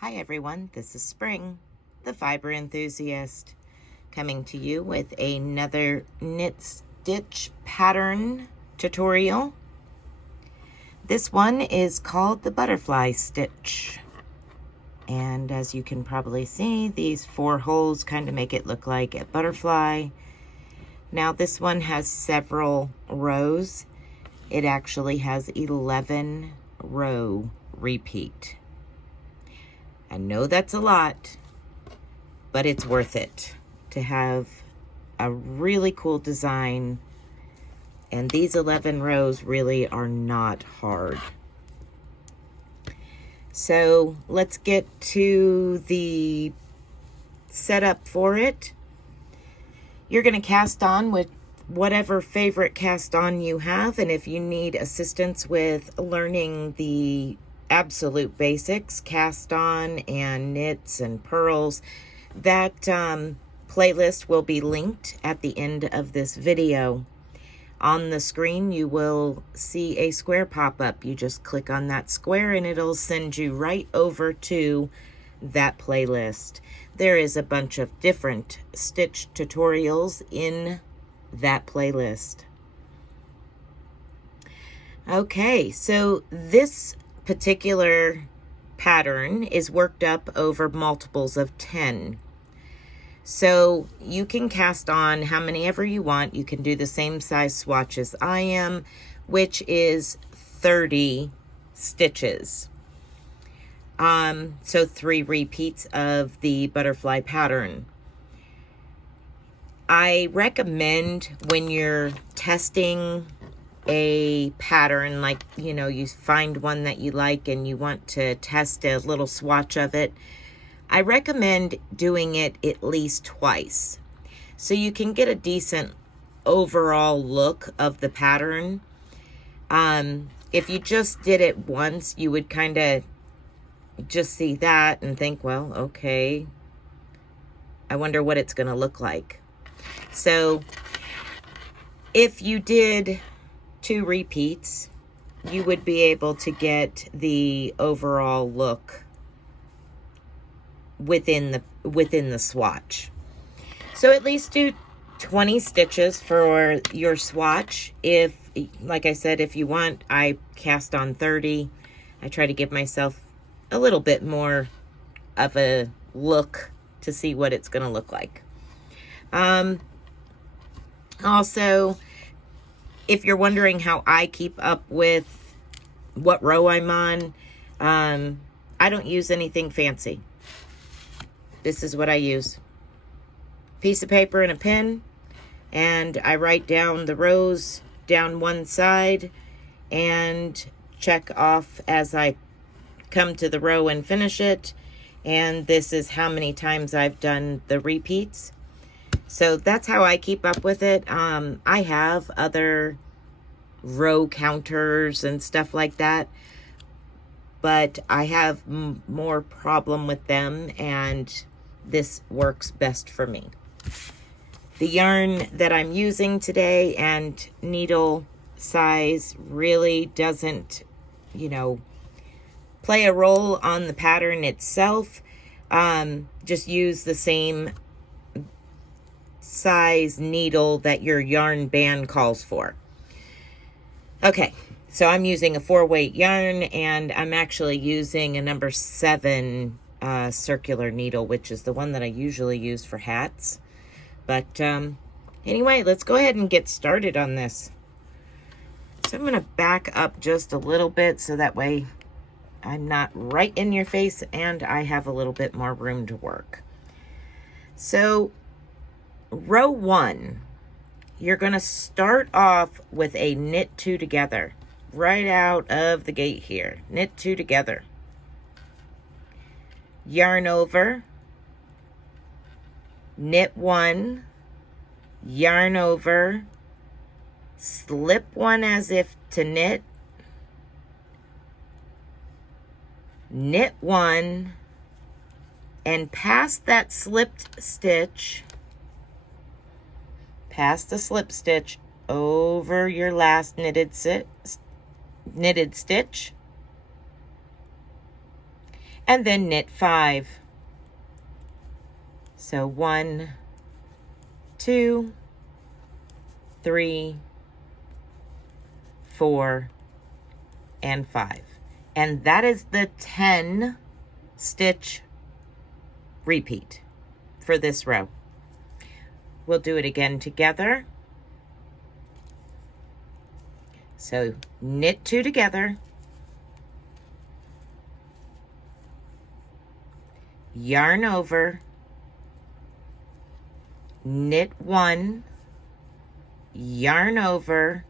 Hi everyone, this is Spring, the fiber enthusiast, coming to you with another knit stitch pattern tutorial. This one is called the butterfly stitch. And as you can probably see, these 4 holes kind of make it look like a butterfly. Now this one has several rows. It actually has 11 row repeat. I know that's a lot, but it's worth it to have a really cool design. And these 11 rows really are not hard. So let's get to the setup for it. You're going to cast on with whatever favorite cast on you have. And if you need assistance with learning the absolute basics, cast on and knits and purls, that playlist will be linked at the end of this video. On the screen you will see a square pop up. You just click on that square and it'll send you right over to that playlist. There is a bunch of different stitch tutorials in that playlist. Okay, so this particular pattern is worked up over multiples of 10. So you can cast on how many ever you want. You can do the same size swatch as I am, which is 30 stitches. So 3 repeats of the butterfly pattern. I recommend when you're testing a pattern, like, you know, you find one that you like and you want to test a little swatch of it, I recommend doing it at least twice so you can get a decent overall look of the pattern. If you just did it once, you would kind of just see that and think, well, okay, I wonder what it's going to look like. So if you did 2 repeats, you would be able to get the overall look within the swatch. So at least do 20 stitches for your swatch. If, like I said, if you want, I cast on 30. I try to give myself a little bit more of a look to see what it's going to look like. Also, if you're wondering how I keep up with what row I'm on, I don't use anything fancy. This is what I use. Piece of paper and a pen, and I write down the rows down one side and check off as I come to the row and finish it. And this is how many times I've done the repeats. So that's how I keep up with it. I have other row counters and stuff like that, but I have more problem with them, and this works best for me. The yarn that I'm using today and needle size really doesn't, you know, play a role on the pattern itself. Just use the same size needle that your yarn band calls for. Okay, so I'm using a 4-weight yarn, and I'm actually using a number 7 circular needle, which is the one that I usually use for hats. But anyway, let's go ahead and get started on this. So I'm going to back up just a little bit so that way I'm not right in your face and I have a little bit more room to work. So row 1, you're going to start off with a knit 2 together right out of the gate here. Knit 2 together. Yarn over, knit 1, yarn over, slip 1 as if to knit, knit 1, and pass that slipped stitch, pass the slip stitch over your last knitted stitch, and then knit 5. So 1, 2, 3, 4, and 5. And that is the 10 stitch repeat for this row. We'll do it again together. So knit 2 together, yarn over, knit 1, yarn over,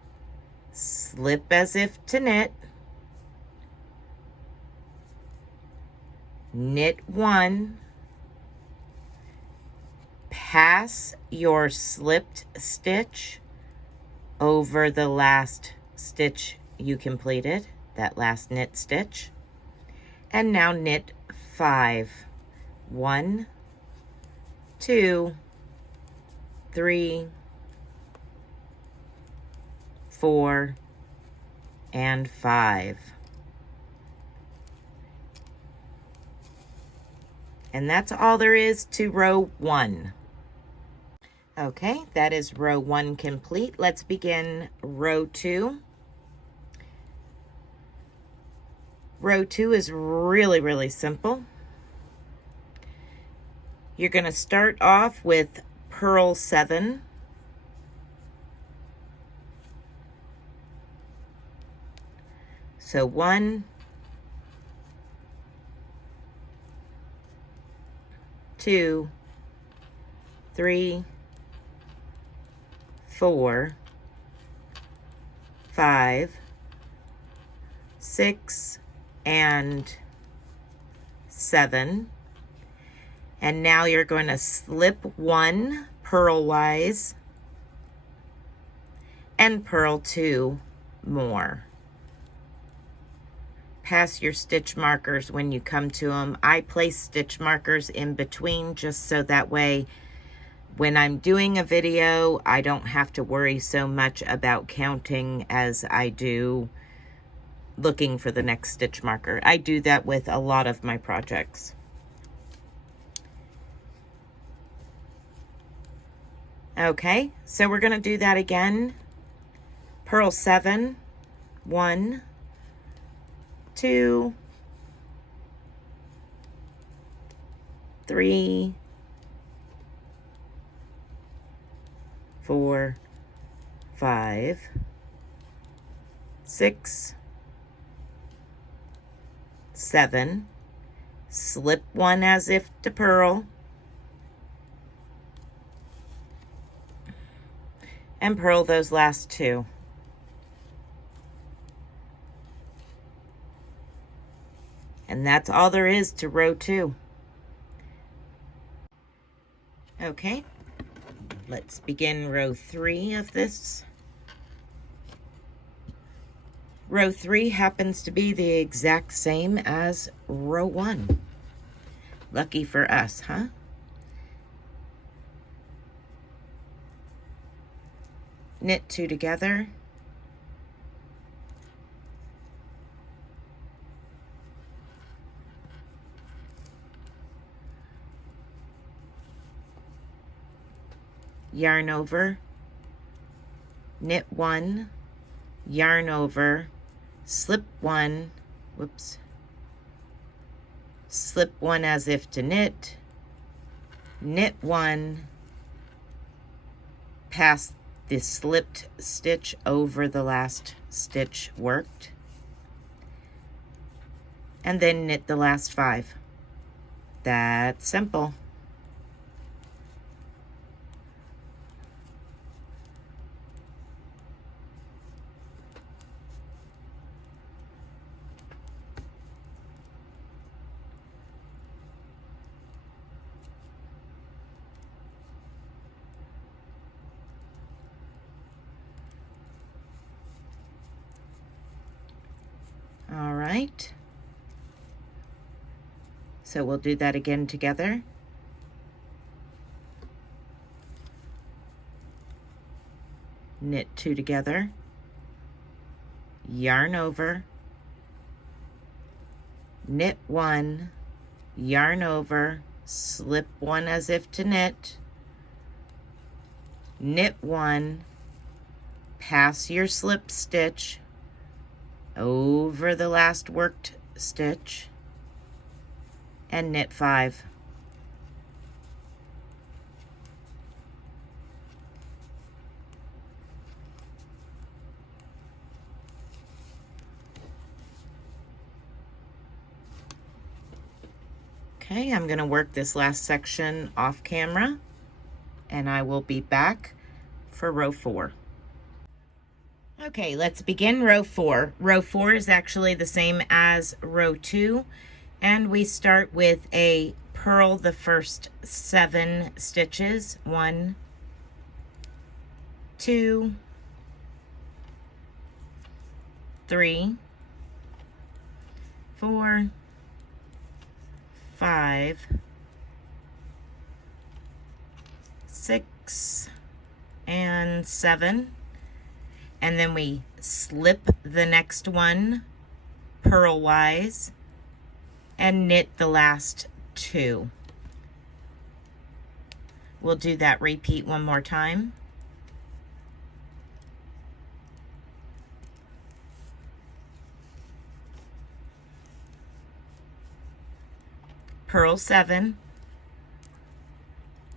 slip as if to knit, knit 1, pass your slipped stitch over the last stitch you completed, that last knit stitch, and now knit 5. 1, 2, 3, 4, and 5. And that's all there is to row 1. Okay, that is row 1 complete. Let's begin row 2. Row 2 is really, really simple. You're going to start off with purl 7. So 1, 2, 3, 4, 5, 6, and 7. And now you're going to slip 1 purlwise and purl 2 more. Pass your stitch markers when you come to them. I place stitch markers in between just so that way when I'm doing a video, I don't have to worry so much about counting as I do looking for the next stitch marker. I do that with a lot of my projects. Okay, so we're going to do that again. Purl 7, 1, 2, 3, 4, 5, 6, 7, slip 1 as if to purl, and purl those last 2. And that's all there is to row 2. Okay, let's begin row 3 of this. Row 3 happens to be the exact same as row 1. Lucky for us, huh? Knit 2 together. Yarn over, knit 1, yarn over, slip 1, whoops, slip 1 as if to knit, knit 1, pass the slipped stitch over the last stitch worked, and then knit the last 5. That's simple. All right. So we'll do that again together. Knit 2 together, yarn over, knit 1, yarn over, slip one as if to knit, knit one, pass your slip stitch over the last worked stitch, and knit 5. Okay, I'm going to work this last section off camera, and I will be back for row 4. Okay, let's begin row 4. Row 4 is actually the same as row 2, and we start with a purl the first 7 stitches. 1, 2, 3, 4, 5, 6, and 7. And then we slip the next one purlwise and knit the last 2. We'll do that repeat one more time. Purl 7.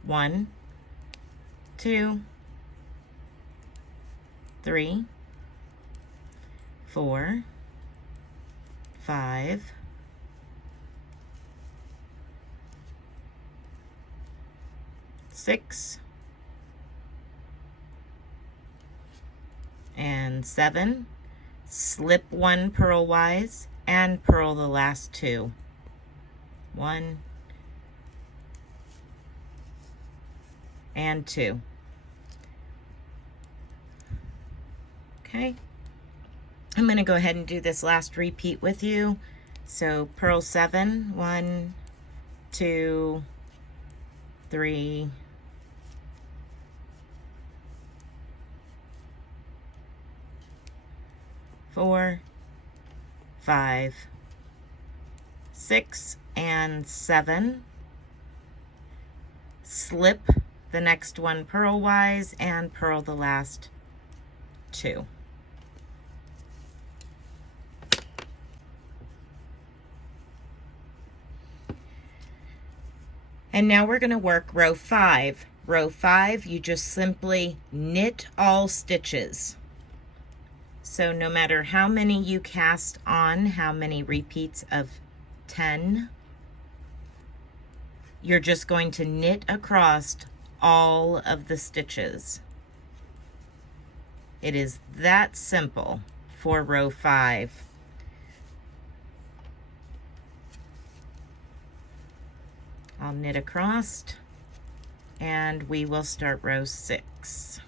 1, 2, 3, 4, 5, 6, and 7. Slip one purlwise and purl the last 2. 1 and 2. Okay, I'm going to go ahead and do this last repeat with you. So purl 7, 1, 2, 3, 4, 5, 6, and 7. Slip the next one purlwise and purl the last 2. And now we're going to work row 5. Row 5, you just simply knit all stitches. So no matter how many you cast on, how many repeats of 10, you're just going to knit across all of the stitches. It is that simple for row 5. I'll knit across and we will start row 6.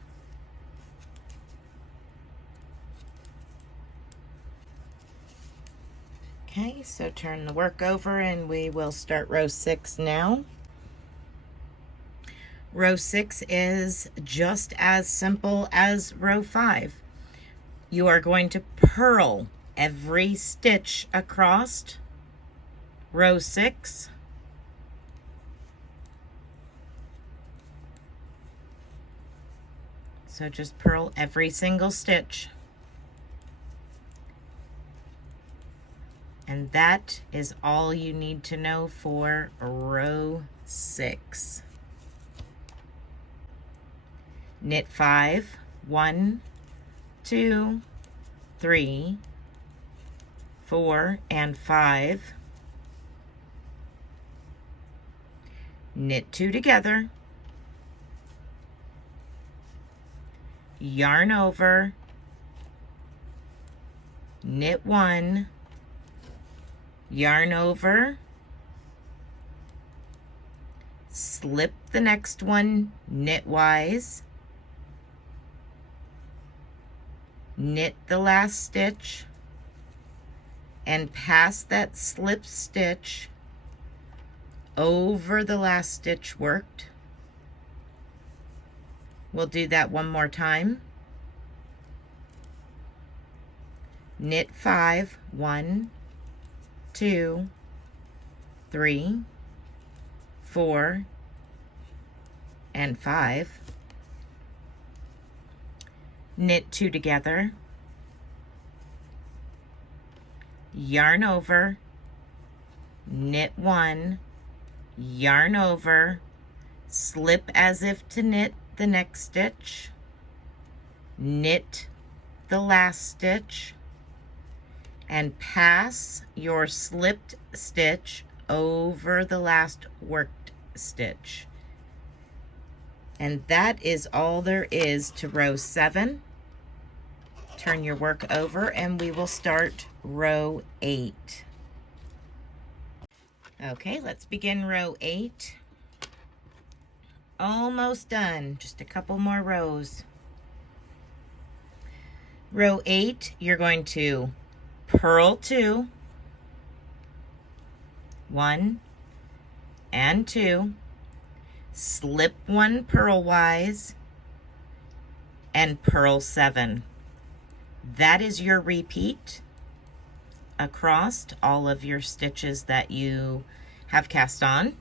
Okay, so turn the work over and we will start row 6 now. Row 6 is just as simple as row 5. You are going to purl every stitch across row 6. So just purl every single stitch. And that is all you need to know for row 6. Knit 5, 1, 2, 3, 4, and 5. Knit 2 together. Yarn over, knit 1, yarn over, slip the next one knitwise, knit the last stitch, and pass that slip stitch over the last stitch worked. We'll do that one more time. Knit 5, 1, 2, 3, 4, and 5. Knit 2 together, yarn over, knit 1, yarn over, slip as if to knit the next stitch, knit the last stitch, and pass your slipped stitch over the last worked stitch. And that is all there is to row 7. Turn your work over and we will start row 8. Okay, let's begin row 8. Almost done, just a couple more rows. Row 8, you're going to purl 2, 1 and 2, slip 1 purlwise, and purl 7. That is your repeat across all of your stitches that you have cast on,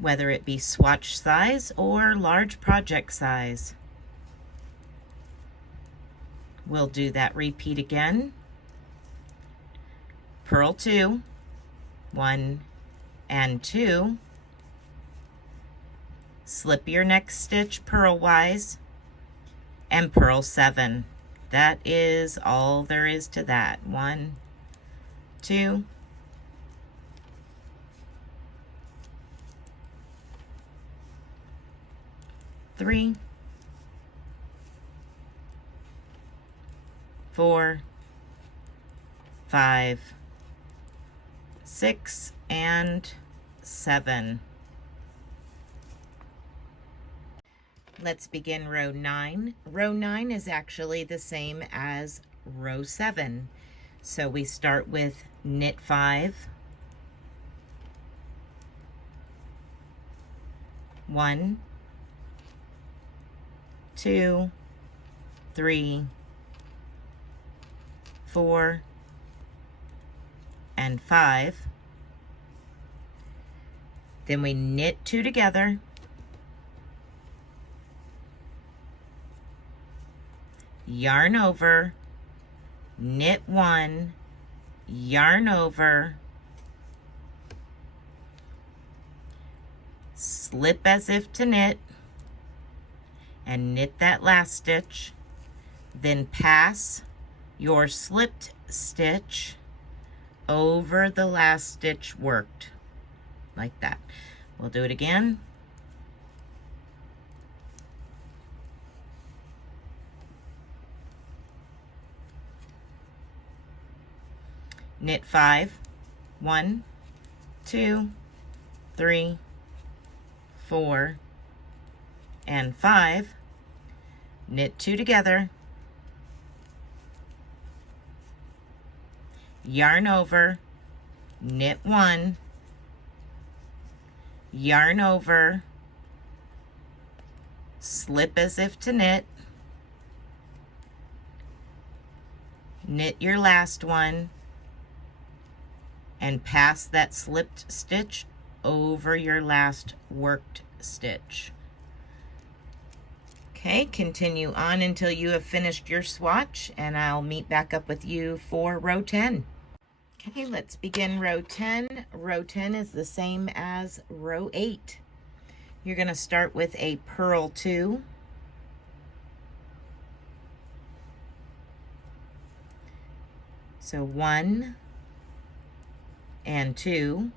whether it be swatch size or large project size. We'll do that repeat again. Purl 2, 1 and 2, slip your next stitch purlwise, and purl 7. That is all there is to that. 1, 2, 3, 4, 5, 6, and 7. Let's begin row 9. Row 9 is actually the same as row 7. So we start with knit 5, 1, 2, 3, 4, and 5. Then we knit 2 together, yarn over, knit 1, yarn over, slip as if to knit, and knit that last stitch, then pass your slipped stitch over the last stitch worked, like that. We'll do it again. Knit 5, 1, 2, 3, 4, and 5. Knit 2 together, yarn over, knit 1, yarn over, slip as if to knit, knit your last one, and pass that slipped stitch over your last worked stitch. Okay, continue on until you have finished your swatch, and I'll meet back up with you for row 10. Okay, let's begin row 10. Row 10 is the same as row 8. You're going to start with a purl 2, so 1 and 2.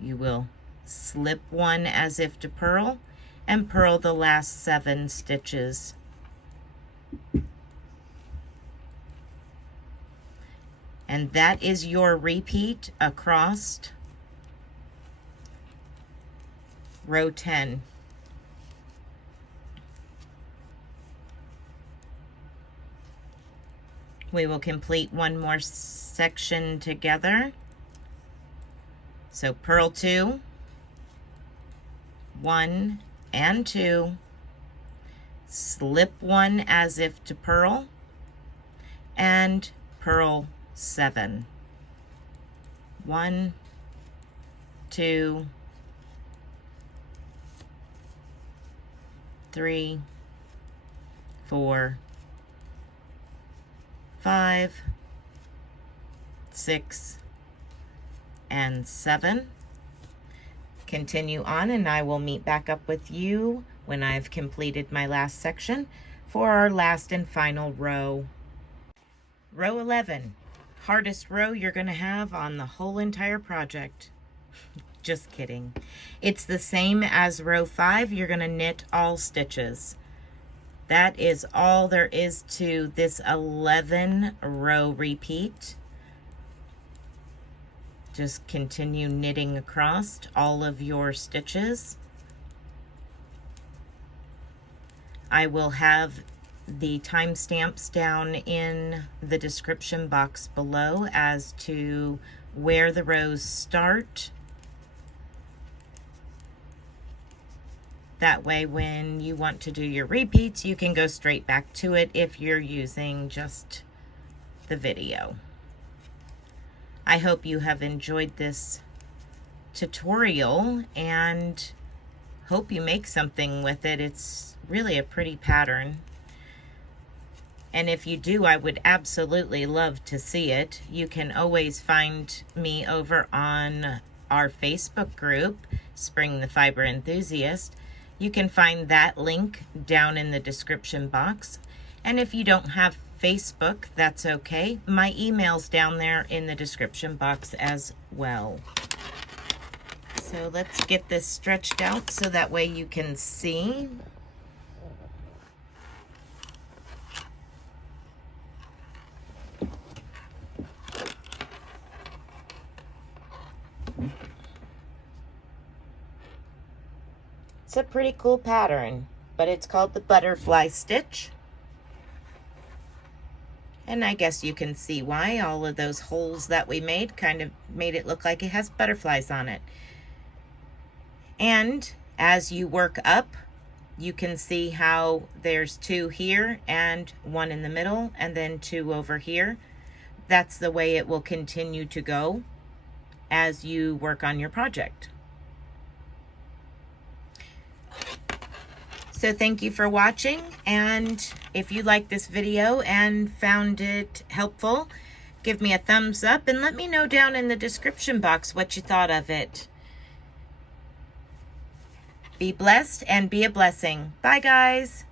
You will slip 1 as if to purl, and purl the last 7 stitches. And that is your repeat across row 10. We will complete one more section together. So purl 2, 1 and 2, slip 1 as if to purl, and purl 7. 1, 2, 3, 4, 5, 6, and 7. Continue on, and I will meet back up with you when I've completed my last section for our last and final row. Row 11, hardest row you're going to have on the whole entire project. Just kidding. It's the same as row 5. You're going to knit all stitches. That is all there is to this 11 row repeat. Just continue knitting across all of your stitches. I will have the timestamps down in the description box below as to where the rows start. That way, when you want to do your repeats, you can go straight back to it if you're using just the video. I hope you have enjoyed this tutorial and hope you make something with it. It's really a pretty pattern. And if you do, I would absolutely love to see it. You can always find me over on our Facebook group, Spring the Fiber Enthusiast. You can find that link down in the description box. And if you don't have Facebook, that's okay. My email's down there in the description box as well. So let's get this stretched out so that way you can see. It's a pretty cool pattern, but it's called the butterfly stitch. And I guess you can see why. All of those holes that we made kind of made it look like it has butterflies on it. And as you work up, you can see how there's 2 here and 1 in the middle and then 2 over here. That's the way it will continue to go as you work on your project. So thank you for watching, and if you liked this video and found it helpful, give me a thumbs up and let me know down in the description box what you thought of it. Be blessed and be a blessing. Bye, guys.